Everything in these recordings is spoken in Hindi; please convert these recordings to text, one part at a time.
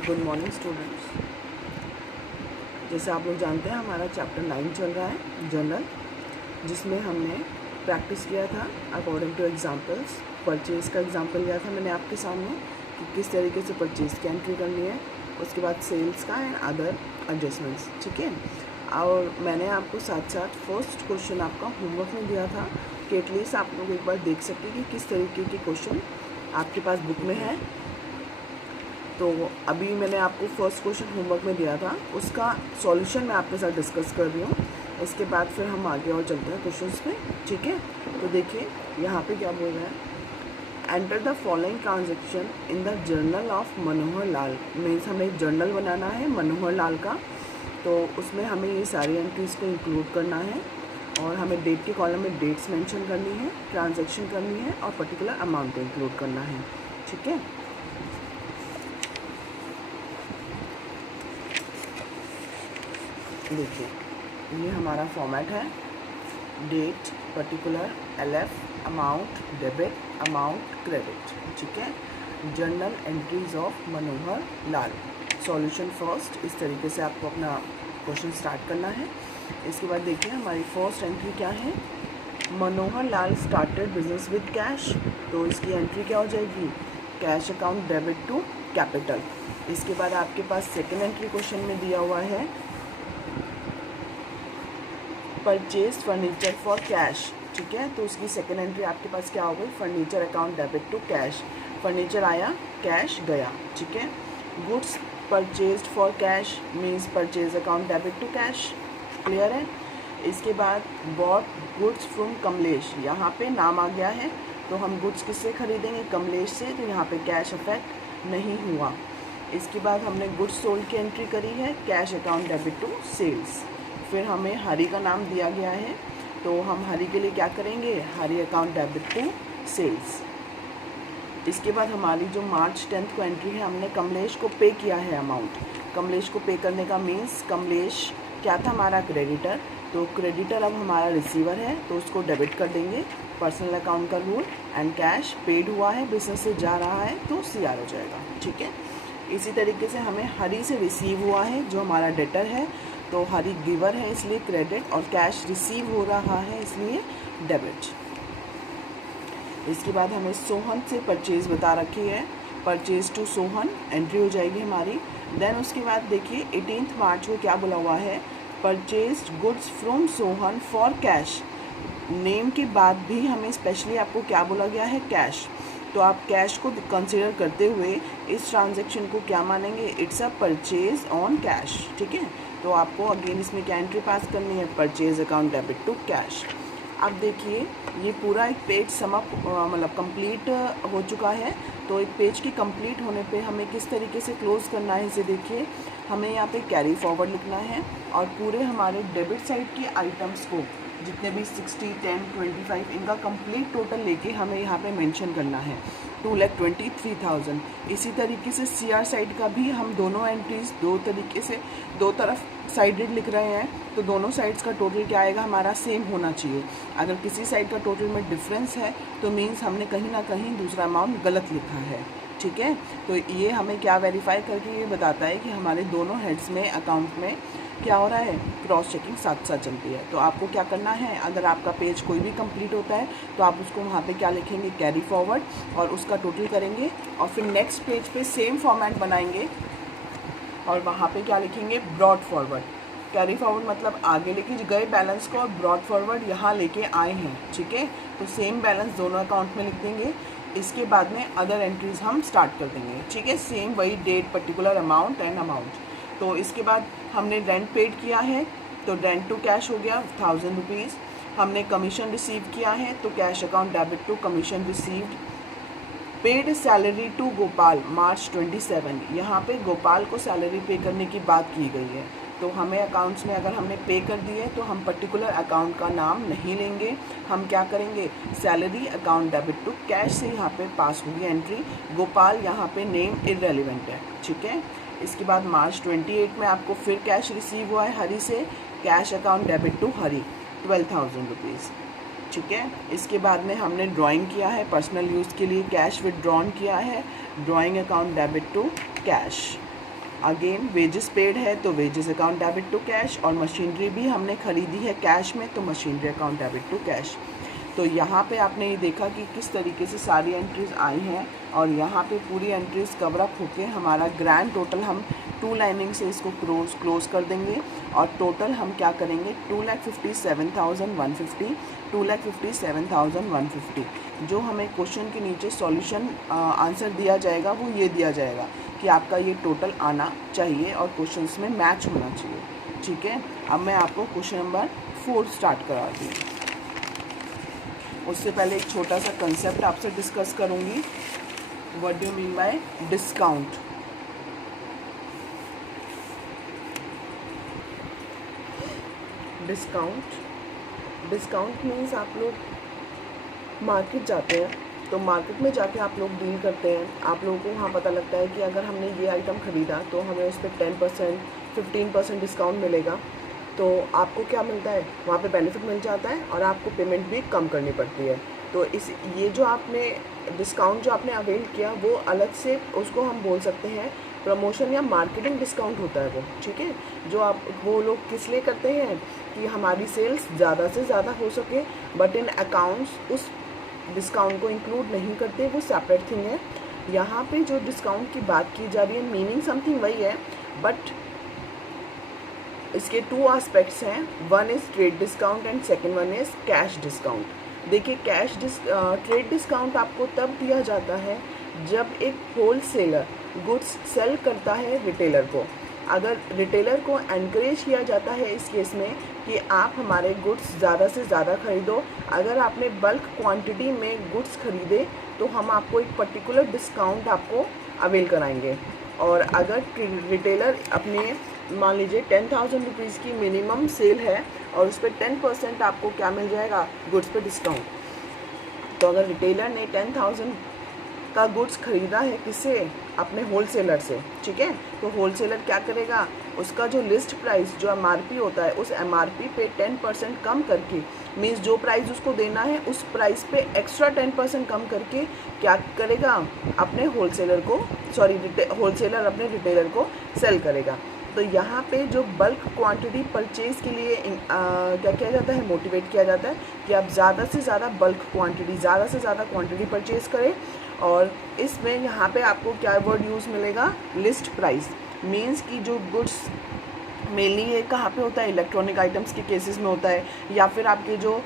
Good morning students. जैसे आप लोग जानते हैं हमारा चैप्टर 9 चल रहा है जर्नल, जिसमें हमने प्रैक्टिस किया था अकॉर्डिंग टू एग्जांपल्स। परचेज़ का एग्जांपल लिया था मैंने आपके सामने कि किस तरीके से परचेज़ की एंट्री करनी है, उसके बाद सेल्स का एंड अदर एडजस्टमेंट्स, ठीक है। और मैंने आपको साथ साथ फर्स्ट क्वेश्चन आपका होमवर्क में दिया था कि एटलीस्ट आप लोग एक बार देख सकते हैं कि किस तरीके के क्वेश्चन आपके पास बुक में है। तो अभी मैंने आपको फर्स्ट क्वेश्चन होमवर्क में दिया था, उसका सॉल्यूशन मैं आपके साथ डिस्कस कर रही हूँ। इसके बाद फिर हम आगे और चलते हैं क्वेश्चंस पे, ठीक है। तो देखिए यहाँ पे क्या बोल रहा है, enter the following transaction in the journal of Manohar Lal. Means हमें एक जर्नल बनाना है मनोहर लाल का, तो उसमें हमें ये सारी एंट्रीज़ को इंक्लूड करना है और हमें डेट के कॉलम में डेट्स मेंशन करनी है, ट्रांजैक्शन करनी है और पर्टिकुलर अमाउंट को इंक्लूड करना है, ठीक है। देखिए ये हमारा फॉर्मेट है, date, particular, LF, amount debit, amount credit, ठीक है। Journal entries of Manohar Lal. Solution first, इस तरीके से आपको अपना क्वेश्चन स्टार्ट करना है। इसके बाद देखिए हमारी फर्स्ट एंट्री क्या है, Manohar Lal started business with cash. तो इसकी एंट्री क्या हो जाएगी, cash account debit to capital. इसके बाद आपके पास सेकेंड एंट्री क्वेश्चन में दिया हुआ है, परचेज फर्नीचर फॉर कैश, ठीक है। तो उसकी सेकेंड एंट्री आपके पास क्या हो गई, furniture account debit to cash. Furniture आया, कैश गया, ठीक है। Goods purchased for cash means purchase account debit to cash, clear है। इसके बाद बॉट गुड्स फ्रॉम कमलेश, यहाँ पे नाम आ गया है तो हम गुड्स किससे खरीदेंगे, कमलेश से, तो यहाँ पे कैश अफेक्ट नहीं हुआ। इसके बाद हमने गुड्स सोल्ड की एंट्री करी है, cash account debit to sales. फिर हमें हरी का नाम दिया गया है तो हम हरी के लिए क्या करेंगे, हरी अकाउंट डेबिट टू सेल्स। इसके बाद हमारी जो मार्च 10 को एंट्री है, हमने कमलेश को पे किया है अमाउंट। कमलेश को पे करने का मीन्स कमलेश क्या था, हमारा क्रेडिटर, तो क्रेडिटर अब हमारा रिसीवर है तो उसको डेबिट कर देंगे, पर्सनल अकाउंट का रूल। एंड कैश पेड हुआ है, बिजनेस से जा रहा है तो CR हो जाएगा, ठीक है। इसी तरीके से हमें हरी से रिसीव हुआ है जो हमारा डेटर है, तो हरी गिवर है इसलिए क्रेडिट, और कैश रिसीव हो रहा है इसलिए डेबिट। इसके बाद हमें सोहन से परचेज बता रखी है, परचेज टू सोहन एंट्री हो जाएगी हमारी। देन उसके बाद देखिए 18 मार्च को क्या बोला हुआ है, purchase goods from Sohan for cash. Name के बाद भी हमें स्पेशली आपको क्या बोला गया है, कैश। तो आप कैश को कंसिडर करते हुए इस ट्रांजैक्शन को क्या मानेंगे, it's a purchase on cash, ठीक है। तो आपको अगेन इसमें क्या एंट्री पास करनी है, purchase account debit to cash. अब देखिए ये पूरा एक पेज समअप मतलब कंप्लीट हो चुका है। तो एक पेज की कंप्लीट होने पे हमें किस तरीके से क्लोज करना है, इसे देखिए हमें यहाँ पे कैरी फॉरवर्ड लिखना है और पूरे हमारे डेबिट साइड के आइटम्स को जितने भी 60, 10, 25 इनका कंप्लीट टोटल लेके हमें यहाँ पे मेंशन करना है, 2,23,000। इसी तरीके से CR साइड का भी हम दोनों एंट्रीज दो तरीके से दो तरफ साइडेड लिख रहे हैं, तो दोनों साइड्स का टोटल क्या आएगा, हमारा सेम होना चाहिए। अगर किसी साइड का टोटल में डिफरेंस है तो मीन्स हमने कहीं ना कहीं दूसरा अमाउंट गलत लिखा है, ठीक है। तो ये हमें क्या वेरीफाई करके ये बताता है कि हमारे दोनों हेड्स में अकाउंट में क्या हो रहा है, क्रॉस चेकिंग साथ साथ चलती है। तो आपको क्या करना है, अगर आपका पेज कोई भी कंप्लीट होता है तो आप उसको वहाँ पे क्या लिखेंगे, कैरी फॉरवर्ड, और उसका टोटल करेंगे और फिर नेक्स्ट पेज पे सेम फॉर्मेट बनाएंगे और वहाँ पे क्या लिखेंगे, ब्रॉड फॉरवर्ड। कैरी फॉरवर्ड मतलब आगे लेके गए बैलेंस को, और ब्रॉड फॉरवर्ड यहाँ लेके आए हैं, ठीक है। तो सेम बैलेंस दोनों अकाउंट में लिख देंगे। इसके बाद में अदर एंट्रीज हम स्टार्ट कर देंगे, ठीक है। सेम वही date, particular amount and amount. तो इसके बाद हमने रेंट पेड किया है तो रेंट टू कैश हो गया 1,000 रुपीज़। हमने कमीशन रिसीव किया है तो cash account debit to commission received. Paid salary to Gopal March 27, यहाँ पे गोपाल को सैलरी पे करने की बात की गई है। तो हमें अकाउंट्स में अगर हमने पे कर दी है तो हम पर्टिकुलर अकाउंट का नाम नहीं लेंगे, हम क्या करेंगे, salary account debit to cash से यहाँ पे पास होगी एंट्री। गोपाल यहाँ पे नेम इररेलेवेंट है, ठीक है। इसके बाद मार्च 28 में आपको फिर कैश रिसीव हुआ है हरी से, cash account debit to Hari 12,000 rupees, ठीक है। इसके बाद में हमने ड्राइंग किया है, पर्सनल यूज़ के लिए कैश विदड्रॉन किया है, drawing account debit to cash. Again wages paid है तो wages account debit to cash, और मशीनरी भी हमने खरीदी है कैश में तो machinery account debit to cash. तो यहाँ पे आपने ये देखा कि किस तरीके से सारी एंट्रीज़ आई हैं, और यहाँ पे पूरी एंट्रीज़ कवर अप होके हमारा ग्रैंड टोटल हम 2 लाइनिंग से इसको क्लोज कर देंगे, और टोटल हम क्या करेंगे 2,57,150, 2,57,150। जो हमें क्वेश्चन के नीचे सॉल्यूशन आंसर दिया जाएगा वो ये दिया जाएगा कि आपका ये टोटल आना चाहिए और क्वेश्चंस में मैच होना चाहिए। ठीक है, अब मैं आपको क्वेश्चन नंबर 4 स्टार्ट करा दी। उससे पहले एक छोटा सा कंसेप्ट आपसे डिस्कस करूँगी। What do you mean by discount? Discount means आप लोग मार्केट जाते हैं तो मार्केट में जाके आप लोग डील करते हैं। आप लोगों को वहाँ पता लगता है कि अगर हमने ये आइटम ख़रीदा तो हमें उस पर 10% 15% डिस्काउंट मिलेगा, तो आपको क्या मिलता है वहाँ पे बेनिफिट मिल जाता है और आपको पेमेंट भी कम करनी पड़ती है। तो ये जो आपने डिस्काउंट जो आपने अवेल किया वो अलग से उसको हम बोल सकते हैं प्रमोशन या मार्केटिंग डिस्काउंट होता है वो। ठीक है, जो वो लोग किस लिए करते हैं कि हमारी सेल्स ज़्यादा से ज़्यादा हो सके, बट इन अकाउंट्स उस डिस्काउंट को इंक्लूड नहीं करते, वो सेपरेट थिंग है। यहाँ पे जो डिस्काउंट की बात की जा रही है मीनिंग समथिंग वही है, बट इसके 2 एस्पेक्ट्स हैं। One is trade discount and second one is cash discount. देखिए ट्रेड डिस्काउंट आपको तब दिया जाता है जब एक होलसेलर गुड्स सेल करता है रिटेलर को। अगर रिटेलर को एनकरेज किया जाता है इस केस में कि आप हमारे गुड्स ज़्यादा से ज़्यादा खरीदो, अगर आपने बल्क क्वांटिटी में गुड्स खरीदे तो हम आपको एक पर्टिकुलर डिस्काउंट आपको अवेल कराएंगे। और अगर रिटेलर अपने मान लीजिए 10,000 रुपीज़ की मिनिमम सेल है और उस पर 10% आपको क्या मिल जाएगा गुड्स पे डिस्काउंट। तो अगर रिटेलर ने 10,000 का गुड्स ख़रीदा है किससे? अपने होलसेलर से। ठीक है, तो होलसेलर क्या करेगा, उसका जो लिस्ट प्राइस जो MRP होता है उस MRP पे 10% कम करके, मीन्स जो प्राइस उसको देना है उस प्राइस पे एक्स्ट्रा 10% कम करके क्या करेगा, अपने होलसेलर अपने रिटेलर को सेल करेगा। तो यहाँ पे जो बल्क क्वांटिटी परचेज़ के लिए क्या किया जाता है, मोटिवेट किया जाता है कि आप ज़्यादा से ज़्यादा बल्क क्वांटिटी, ज़्यादा से ज़्यादा क्वांटिटी परचेज़ करें। और इसमें यहाँ पे आपको क्या वर्ड यूज़ मिलेगा, लिस्ट प्राइस। मीन्स कि जो गुड्स मेनली ये कहाँ पे होता है, इलेक्ट्रॉनिक आइटम्स के केसेस में होता है, या फिर आपके जो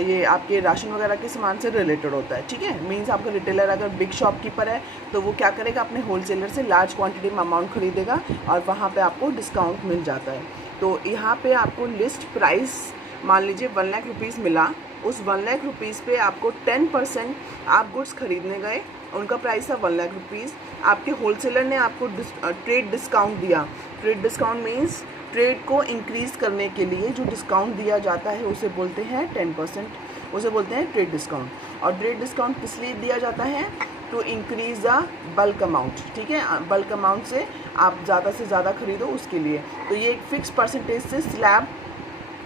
ये आपके राशन वगैरह के सामान से रिलेटेड होता है। ठीक है, मीन्स आपका रिटेलर अगर बिग शॉपकीपर है तो वो क्या करेगा, अपने होलसेलर से लार्ज क्वांटिटी में अमाउंट खरीदेगा और वहाँ पे आपको डिस्काउंट मिल जाता है। तो यहाँ पे आपको लिस्ट प्राइस मान लीजिए 1 लाख रुपीज़ मिला, उस 1 लाख रुपीज़ पे आपको 10% आप गुड्स खरीदने गए, उनका प्राइस था 1 लाख रुपीज़। आपके होलसेलर ने आपको ट्रेड डिस्काउंट दिया। ट्रेड डिस्काउंट मीन्स ट्रेड को इंक्रीज़ करने के लिए जो डिस्काउंट दिया जाता है उसे बोलते हैं 10%, उसे बोलते हैं ट्रेड डिस्काउंट। और ट्रेड डिस्काउंट किस लिए दिया जाता है, to increase the bulk amount. ठीक है, बल्क अमाउंट से आप ज़्यादा से ज़्यादा खरीदो उसके लिए। तो ये एक फ़िक्स परसेंटेज से स्लैब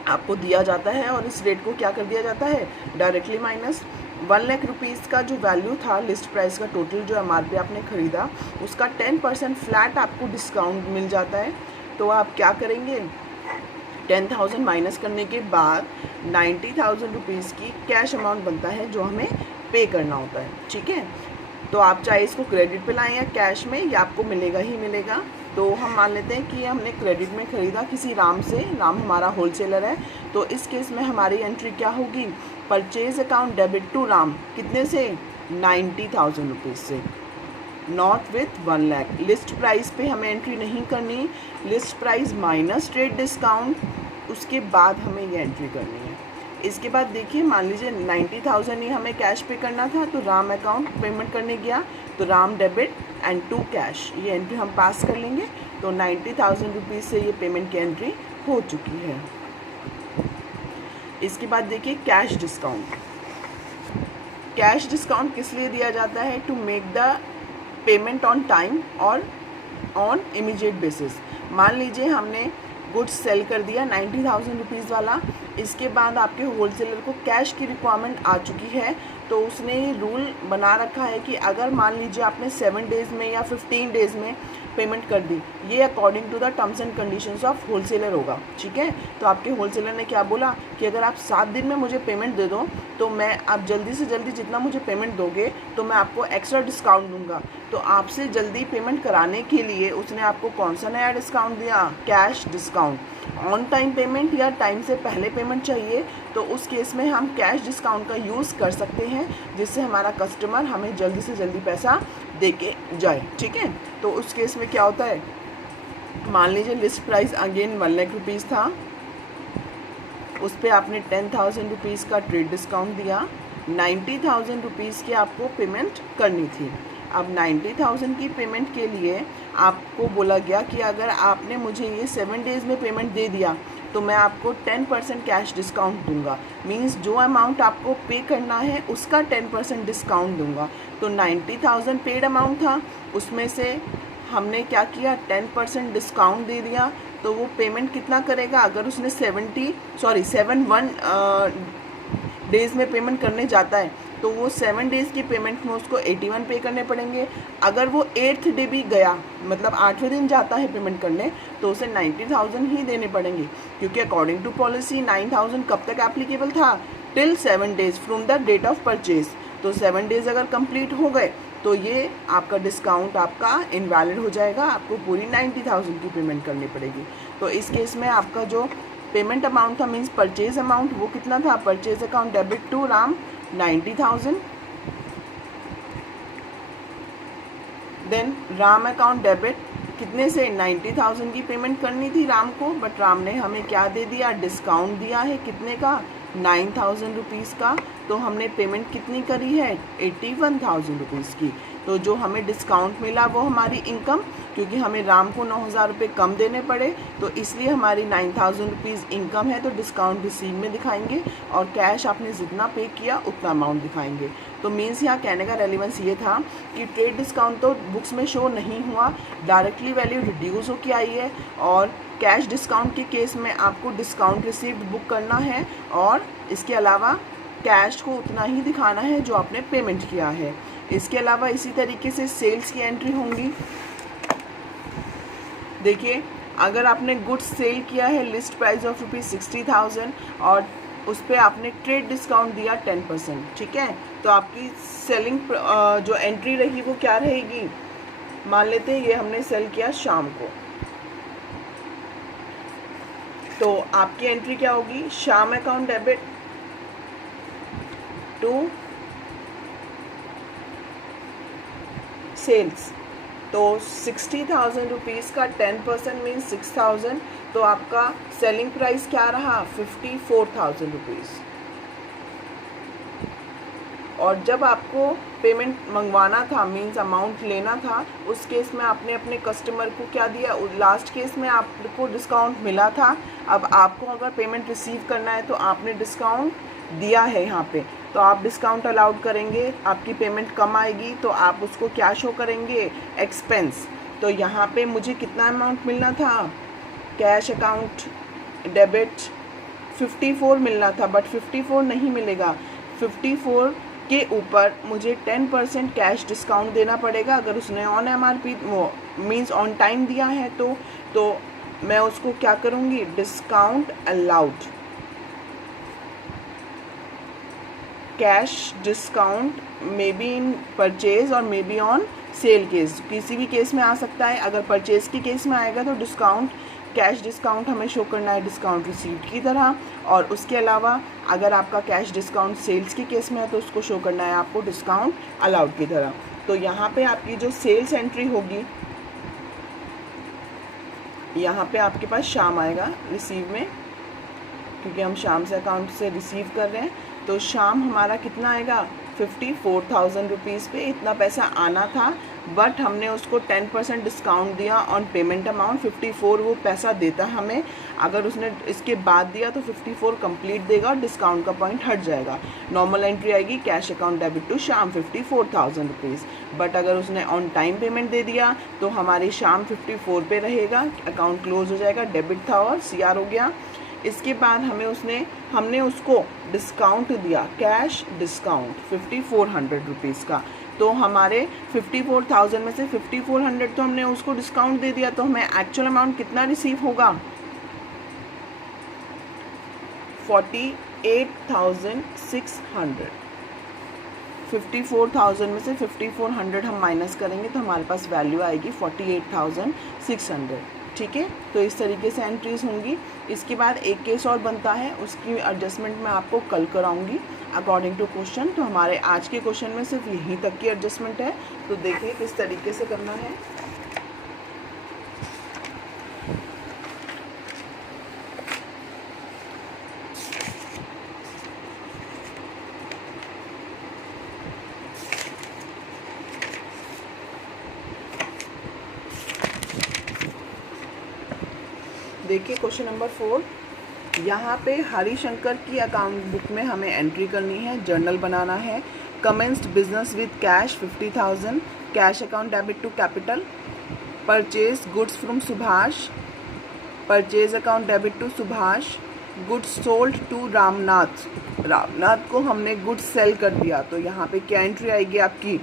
आपको दिया जाता है और इस रेट को क्या कर दिया जाता है, डायरेक्टली माइनस 1 लाख रुपीज़ का जो वैल्यू था लिस्ट प्राइस का, टोटल जो MRP आपने ख़रीदा उसका 10% फ्लैट आपको डिस्काउंट मिल जाता है। तो आप क्या करेंगे, 10,000 माइनस करने के बाद 90,000 रुपीज़ की कैश अमाउंट बनता है जो हमें पे करना होता है। ठीक है, तो आप चाहे इसको क्रेडिट पे लाएं या कैश में, ये आपको मिलेगा ही मिलेगा। तो हम मान लेते हैं कि हमने क्रेडिट में ख़रीदा किसी राम से, राम हमारा होलसेलर है, तो इस केस में हमारी एंट्री क्या होगी, purchase account debit to Ram, कितने से, 90,000 रुपीज़ से, not with 1 lakh. List price पे हमें एंट्री नहीं करनी, list price minus trade discount, उसके बाद हमें ये एंट्री करनी है। इसके बाद देखिए मान लीजिए 90,000 ही हमें कैश पे करना था, तो राम अकाउंट पेमेंट करने गया तो Ram debit and to cash, ये एंट्री हम पास कर लेंगे। तो 90,000 रुपीज़ से ये पेमेंट की एंट्री हो चुकी है। इसके बाद देखिए कैश डिस्काउंट। कैश डिस्काउंट किस लिए दिया जाता है, to make the payment on time और ऑन इमीडिएट बेसिस। मान लीजिए हमने गुड्स सेल कर दिया 90,000 रुपीज़ वाला, इसके बाद आपके होलसेलर को कैश की रिक्वायरमेंट आ चुकी है, तो उसने ये रूल बना रखा है कि अगर मान लीजिए आपने 7 डेज़ में या 15 डेज़ में पेमेंट कर दी, ये according to the terms and conditions of wholesaler होगा, ठीक है। तो आपके होलसेलर ने क्या बोला कि अगर आप 7 दिन में मुझे पेमेंट दे दो तो मैं आप जल्दी से जल्दी जितना मुझे पेमेंट दोगे तो मैं आपको एक्स्ट्रा डिस्काउंट दूंगा। तो आपसे जल्दी पेमेंट कराने के लिए उसने आपको कौन सा नया डिस्काउंट दिया, cash discount. On time payment या टाइम से पहले पेमेंट चाहिए तो उस केस में हम कैश डिस्काउंट का यूज़ कर सकते हैं, जिससे हमारा कस्टमर हमें जल्दी से जल्दी पैसा दे के जाए, ठीक है। तो उस केस में क्या होता है, मान लीजिए list price again 1 lakh rupees था, उस पर आपने 10,000 रुपीज़ का ट्रेड डिस्काउंट दिया, 90,000 रुपीज़ की आपको पेमेंट करनी थी। अब 90,000 की पेमेंट के लिए आपको बोला गया कि अगर आपने मुझे ये 7 डेज़ में पेमेंट दे दिया तो मैं आपको 10% कैश डिस्काउंट दूंगा। मींस जो अमाउंट आपको पे करना है उसका 10% डिस्काउंट दूंगा। तो 90,000 पेड अमाउंट था, उसमें से हमने क्या किया, 10% डिस्काउंट दे दिया। तो वो पेमेंट कितना करेगा, अगर उसने 7 डेज़ में पेमेंट करने जाता है तो वो 7 डेज़ की पेमेंट में उसको 81 पे करने पड़ेंगे। अगर वो 8th डे भी गया, मतलब 8वें दिन जाता है पेमेंट करने, तो उसे 90,000 ही देने पड़ेंगे, क्योंकि अकॉर्डिंग टू पॉलिसी 9,000 कब तक एप्लीकेबल था, till 7 days from the date of purchase. तो 7 डेज़ अगर कंप्लीट हो गए तो ये आपका डिस्काउंट आपका इनवैलिड हो जाएगा, आपको पूरी 90,000 की पेमेंट करनी पड़ेगी। तो इस केस में आपका जो पेमेंट अमाउंट था, मीन्स परचेज अमाउंट, वो कितना था, purchase account debit to Ram 90,000, then Ram account debit कितने से, 90,000 की पेमेंट करनी थी राम को, बट राम ने हमें क्या दे दिया, डिस्काउंट दिया है, कितने का, 9,000 रुपीज़ का। तो हमने पेमेंट कितनी करी है, 81,000 रुपीज़ की। तो जो हमें डिस्काउंट मिला वो हमारी इनकम, क्योंकि हमें राम को 9,000 रुपये कम देने पड़े, तो इसलिए हमारी 9,000 रुपीज़ इनकम है। तो डिस्काउंट रिसीव में दिखाएंगे और कैश आपने जितना पे किया उतना अमाउंट दिखाएंगे। तो मीन्स यहाँ कहने का रेलिवेंस ये था कि ट्रेड डिस्काउंट तो बुक्स में शो नहीं हुआ, डायरेक्टली वैल्यू रिड्यूस होकर आई है, और कैश डिस्काउंट के केस में आपको डिस्काउंट रिसीव्ड बुक करना है, और इसके अलावा कैश को उतना ही दिखाना है जो आपने पेमेंट किया है। इसके अलावा इसी तरीके से सेल्स की एंट्री होंगी। देखिए, अगर आपने गुड्स सेल किया है, लिस्ट प्राइस ऑफ ₹60,000 और उस पर आपने ट्रेड डिस्काउंट दिया 10%, ठीक है, तो आपकी सेलिंग जो एंट्री रही वो क्या रहेगी, मान लेते हैं ये हमने सेल किया शाम को, तो आपकी एंट्री क्या होगी, शाम अकाउंट डेबिट टू सेल्स। तो 60,000 रुपीज़ का 10% मीन्स 6,000, तो आपका सेलिंग प्राइस क्या रहा, 54,000 रुपीज़। और जब आपको पेमेंट मंगवाना था, मीन्स अमाउंट लेना था, उस केस में आपने अपने कस्टमर को क्या दिया, लास्ट केस में आपको डिस्काउंट मिला था। अब आपको अगर पेमेंट रिसीव करना है तो आपने डिस्काउंट दिया है यहाँ पे, तो आप डिस्काउंट अलाउड करेंगे, आपकी पेमेंट कम आएगी तो आप उसको क्या शो करेंगे, एक्सपेंस। तो यहाँ पे मुझे कितना अमाउंट मिलना था, कैश अकाउंट डेबिट 54 मिलना था, बट 54 नहीं मिलेगा, 54 के ऊपर मुझे 10% कैश डिस्काउंट देना पड़ेगा। अगर उसने ऑन MRP वो मीन्स ऑन टाइम दिया है तो मैं उसको क्या करूँगी, discount allowed, cash discount may be in purchase और may be on sale case, किसी भी केस में आ सकता है। अगर परचेज के केस में आएगा तो डिस्काउंट, कैश डिस्काउंट हमें शो करना है डिस्काउंट रिसीव्ड की तरह, और उसके अलावा अगर आपका कैश डिस्काउंट सेल्स के केस में है तो उसको शो करना है आपको डिस्काउंट अलाउड की तरह। तो यहाँ पे आपकी जो सेल्स एंट्री होगी, यहाँ पे आपके पास शाम आएगा रिसीव में, क्योंकि हम शाम से अकाउंट से रिसीव कर रहे हैं, तो शाम हमारा कितना आएगा, 54,000 रुपीज़ पे इतना पैसा आना था, बट हमने उसको 10% डिस्काउंट दिया ऑन पेमेंट अमाउंट, 54 वो पैसा देता हमें। अगर उसने इसके बाद दिया तो 54 कंप्लीट देगा और डिस्काउंट का पॉइंट हट जाएगा। नॉर्मल एंट्री आएगी कैश अकाउंट डेबिट टू शाम 54,000 रुपीज़, बट अगर उसने ऑन टाइम पेमेंट दे दिया तो हमारी शाम 54 पे रहेगा, अकाउंट क्लोज हो जाएगा, डेबिट था और CR हो गया। इसके बाद हमने उसको डिस्काउंट दिया, कैश डिस्काउंट 5400 रुपीज़ का। तो हमारे 54,000 में से 5400 तो हमने उसको डिस्काउंट दे दिया, तो हमें एक्चुअल अमाउंट कितना रिसीव होगा? 48,600। 54,000 में से 5400 हम माइनस करेंगे तो हमारे पास वैल्यू आएगी 48,600। ठीक है, तो इस तरीके से एंट्रीज होंगी। इसके बाद एक केस और बनता है, उसकी एडजस्टमेंट मैं आपको कल कराऊंगी अकॉर्डिंग टू क्वेश्चन। तो हमारे आज के क्वेश्चन में सिर्फ यहीं तक की एडजस्टमेंट है, तो देखिए किस तरीके से करना है। देखिए क्वेश्चन नंबर 4, यहाँ पे हरिशंकर की अकाउंट बुक में हमें एंट्री करनी है, जर्नल बनाना है। Commenced business with cash 50,000, cash account debit to capital. Purchase goods from Subhash, purchase account debit to Subhash. Goods sold to Ramnath, Ramnath को हमने गुड्स सेल कर दिया, तो यहाँ पे क्या एंट्री आएगी आपकी?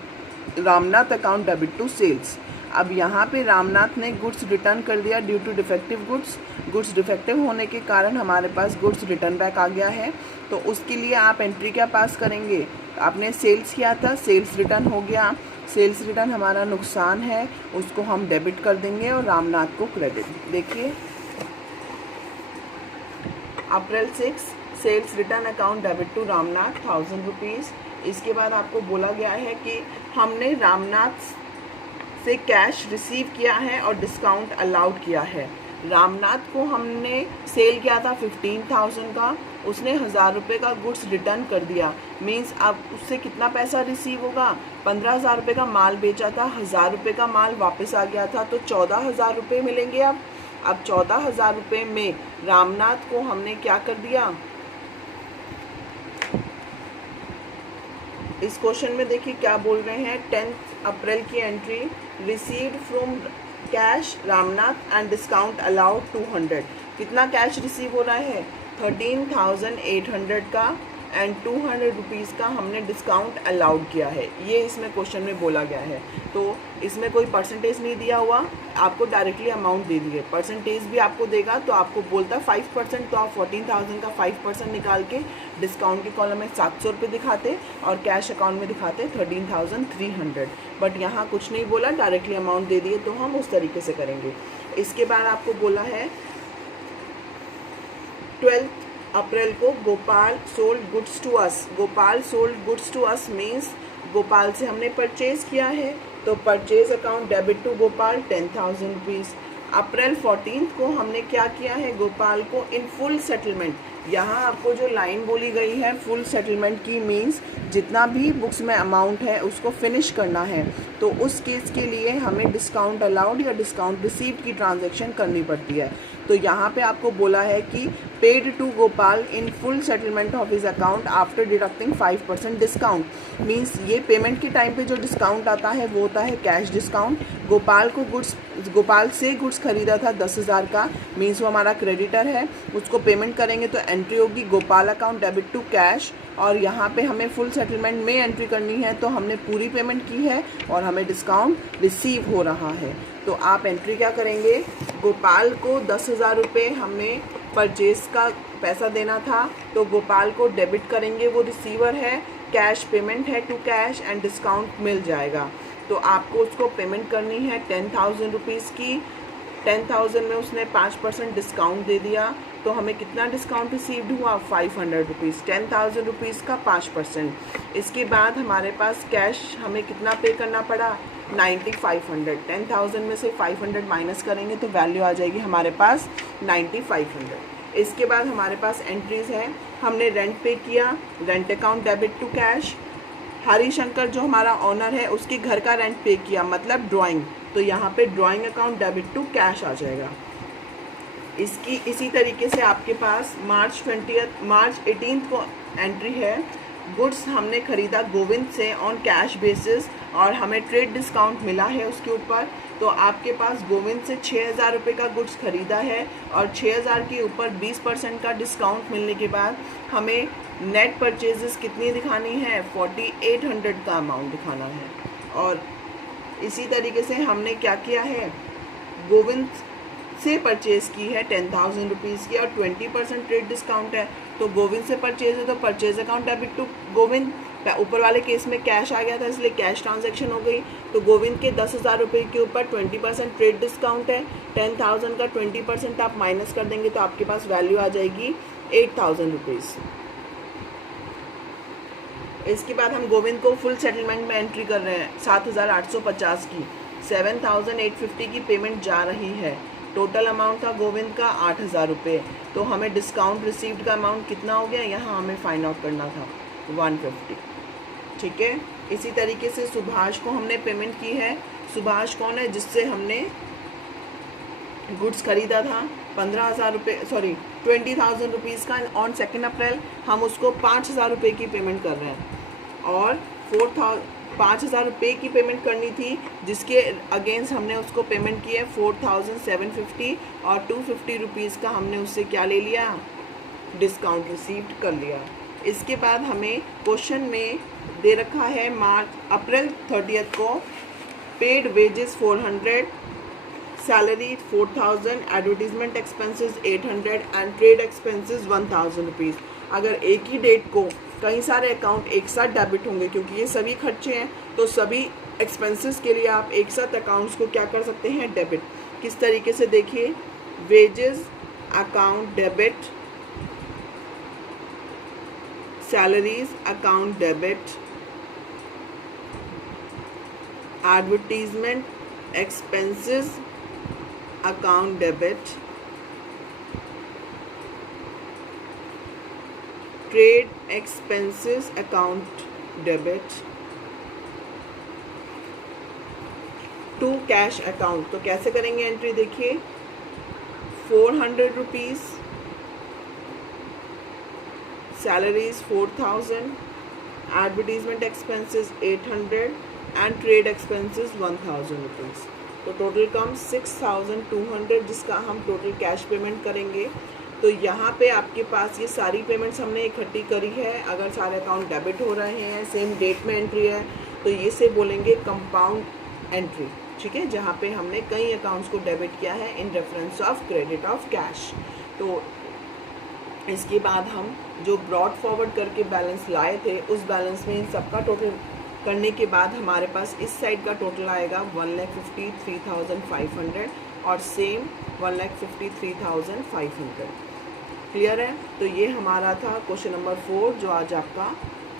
Ramnath account debit to sales. अब यहाँ पे रामनाथ ने गुड्स रिटर्न कर दिया due to defective goods, goods defective होने के कारण हमारे पास गुड्स रिटर्न बैक आ गया है। तो उसके लिए आप एंट्री क्या पास करेंगे? आपने सेल्स किया था, सेल्स रिटर्न हो गया, सेल्स रिटर्न हमारा नुकसान है, उसको हम डेबिट कर देंगे और रामनाथ को क्रेडिट। देखिए April 6, sales return account debit to Ramnath 1000 rupees. इसके बाद आपको बोला गया है कि हमने रामनाथ से कैश रिसीव किया है और डिस्काउंट अलाउड किया है। रामनाथ को हमने सेल किया था 15,000 का, उसने 1000 रुपये का गुड्स रिटर्न कर दिया, मीन्स अब उससे कितना पैसा रिसीव होगा? 15,000 रुपये का माल बेचा था, 1000 रुपये का माल वापस आ गया था, तो 14,000 रुपये मिलेंगे। अब 14,000 रुपये में रामनाथ को हमने क्या कर दिया? इस क्वेश्चन में देखिए क्या बोल रहे हैं, 10 अप्रैल की entry, received from cash Ramnath and discount allowed 200। कितना कैश रिसीव हो रहा है? 13,800 का एंड 200 रुपीज़ का हमने डिस्काउंट अलाउड किया है, ये इसमें क्वेश्चन में बोला गया है। तो इसमें कोई परसेंटेज नहीं दिया हुआ, आपको डायरेक्टली अमाउंट दे दिए। परसेंटेज भी आपको देगा तो आपको बोलता 5%, तो आप 14,000 का 5% निकाल के डिस्काउंट के कॉलम में 700 रुपये दिखाते और कैश अकाउंट में दिखाते 13,300। बट यहाँ कुछ नहीं बोला, डायरेक्टली अमाउंट दे दिए, तो हम उस तरीके से करेंगे। इसके बाद आपको बोला है 12 अप्रैल को Gopal sold goods to us. Gopal sold goods to us means Gopal से हमने परचेज किया है, तो purchase account debit to Gopal 10,000 rupees. April 14 को हमने क्या किया है? गोपाल को इन फुल सेटलमेंट, यहाँ आपको जो लाइन बोली गई है फुल सेटलमेंट की, मीन्स जितना भी बुक्स में अमाउंट है उसको फिनिश करना है, तो उस केस के लिए हमें डिस्काउंट अलाउड या डिस्काउंट रिसीव्ड की ट्रांजैक्शन करनी पड़ती है। तो यहाँ पे आपको बोला है कि paid to Gopal in full settlement of his account after deducting 5% discount, means ये पेमेंट के टाइम पे जो डिस्काउंट आता है वो होता है कैश डिस्काउंट। गोपाल से गुड्स खरीदा था 10,000 का, मीन्स वो हमारा क्रेडिटर है, उसको पेमेंट करेंगे तो एंट्री होगी Gopal account debit to cash. और यहाँ पे हमें फुल सेटलमेंट में एंट्री करनी है, तो हमने पूरी पेमेंट की है और हमें डिस्काउंट रिसीव हो रहा है। तो आप एंट्री क्या करेंगे? गोपाल को 10,000 रुपये हमें परचेज का पैसा देना था, तो गोपाल को डेबिट करेंगे, वो रिसीवर है, कैश पेमेंट है टू कैश एंड डिस्काउंट मिल जाएगा। तो आपको उसको पेमेंट करनी है 10,000 रुपीज़ की। 10,000 में उसने 5% डिस्काउंट दे दिया, तो हमें कितना डिस्काउंट रिसीव्ड हुआ? 500 रुपीज़। 10,000 रुपीज़ का 5%। इसके बाद हमारे पास कैश हमें कितना पे करना पड़ा? 9,500। 10,000 में से 500 माइनस करेंगे तो वैल्यू आ जाएगी हमारे पास 9,500। इसके बाद हमारे पास एंट्रीज़ हैं, हमने रेंट पे किया, rent account debit to cash. Harishankar जो हमारा ऑनर है उसके घर का रेंट पे किया, मतलब ड्राइंग, तो यहाँ पे drawing account debit to cash आ जाएगा। इसी तरीके से आपके पास मार्च 18 को एंट्री है, गुड्स हमने खरीदा गोविंद से ऑन कैश बेसिस और हमें ट्रेड डिस्काउंट मिला है उसके ऊपर, तो आपके पास गोविंद से 6,000 रुपये का गुड्स ख़रीदा है और 6,000 के ऊपर 20% का डिस्काउंट मिलने के बाद हमें नेट परचेजेस कितनी दिखानी है, 4800 का अमाउंट दिखाना है। और इसी तरीके से हमने क्या किया है, गोविंद से परचेज़ की है 10,000 रुपीज़ की और 20% ट्रेड डिस्काउंट है, तो गोविंद से परचेज है तो purchase account debit to Govind. ऊपर वाले केस में कैश आ गया था इसलिए कैश ट्रांजैक्शन हो गई। तो गोविंद के 10,000 रुपये के ऊपर 20% ट्रेड डिस्काउंट है, 10,000 का 20% आप माइनस कर देंगे तो आपके पास वैल्यू आ जाएगी 8,000 रुपीज़। इसके बाद हम गोविंद को फुल सेटलमेंट में एंट्री कर रहे हैं 7,850 की, 7,850 की पेमेंट जा रही है। टोटल अमाउंट था गोविंद का 8,000 रुपये, तो हमें डिस्काउंट रिसीव्ड का अमाउंट कितना हो गया, यहाँ हमें फाइंड आउट करना था 150। ठीक है, इसी तरीके से सुभाष को हमने पेमेंट की है। सुभाष कौन है, जिससे हमने गुड्स खरीदा था 15,000 रुपये, सॉरी 20,000 रुपीज़ का ऑन 2 अप्रैल। हम उसको 5,000 रुपये की पेमेंट कर रहे हैं और 5,000 रुपये की पेमेंट करनी थी, जिसके अगेंस्ट हमने उसको पेमेंट की है 4,750 और 250 रुपीज़ का हमने उससे क्या ले लिया, डिस्काउंट रिसीव्ड कर लिया। इसके बाद हमें क्वेश्चन में दे रखा है अप्रैल 30 को paid wages 400, salary 4,000, advertisement expenses 800 and trade expenses 1,000 rupees. अगर एक ही डेट को कई सारे अकाउंट एक साथ डेबिट होंगे, क्योंकि ये सभी खर्चे हैं, तो सभी एक्सपेंसेस के लिए आप एक साथ अकाउंट्स को क्या कर सकते हैं, डेबिट। किस तरीके से देखिए, wages account debit, salaries account debit, advertisement expenses account debit, trade expenses account debit to cash account. तो कैसे करेंगे एंट्री, देखिए 400 rupees, salaries 4,000, advertisement expenses 800 and trade expenses 1,000 rupees. तो टोटल कम 6,200, जिसका हम टोटल कैश पेमेंट करेंगे। तो यहाँ पे आपके पास ये सारी पेमेंट्स हमने इकट्ठी करी है। अगर सारे अकाउंट डेबिट हो रहे हैं, सेम डेट में एंट्री है, तो ये से बोलेंगे कंपाउंड एंट्री। ठीक है, जहाँ पे हमने कई अकाउंट्स को डेबिट किया है in reference of credit of cash. तो इसके बाद हम जो ब्रॉड फॉरवर्ड करके बैलेंस लाए थे, उस बैलेंस में इन सबका टोटल करने के बाद हमारे पास इस साइड का टोटल आएगा 1,53,500 और सेम 1,53,500। क्लियर है। तो ये हमारा था क्वेश्चन नंबर 4 जो आज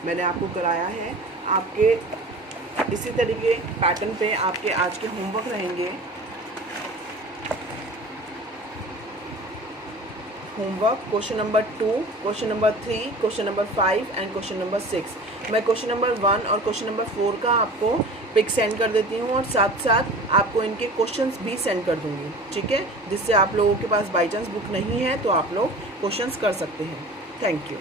मैंने आपको कराया है। आपके इसी तरीके पैटर्न पे आपके आज के होमवर्क रहेंगे। Homework question number 2, question number 3, question number 5 and question number 6। मैं क्वेश्चन नंबर 1 और क्वेश्चन नंबर 4 का आपको पिक सेंड कर देती हूँ और साथ साथ आपको इनके क्वेश्चंस भी सेंड कर दूँगी। ठीक है, जिससे आप लोगों के पास बाई चांस बुक नहीं है तो आप लोग क्वेश्चंस कर सकते हैं। Thank you.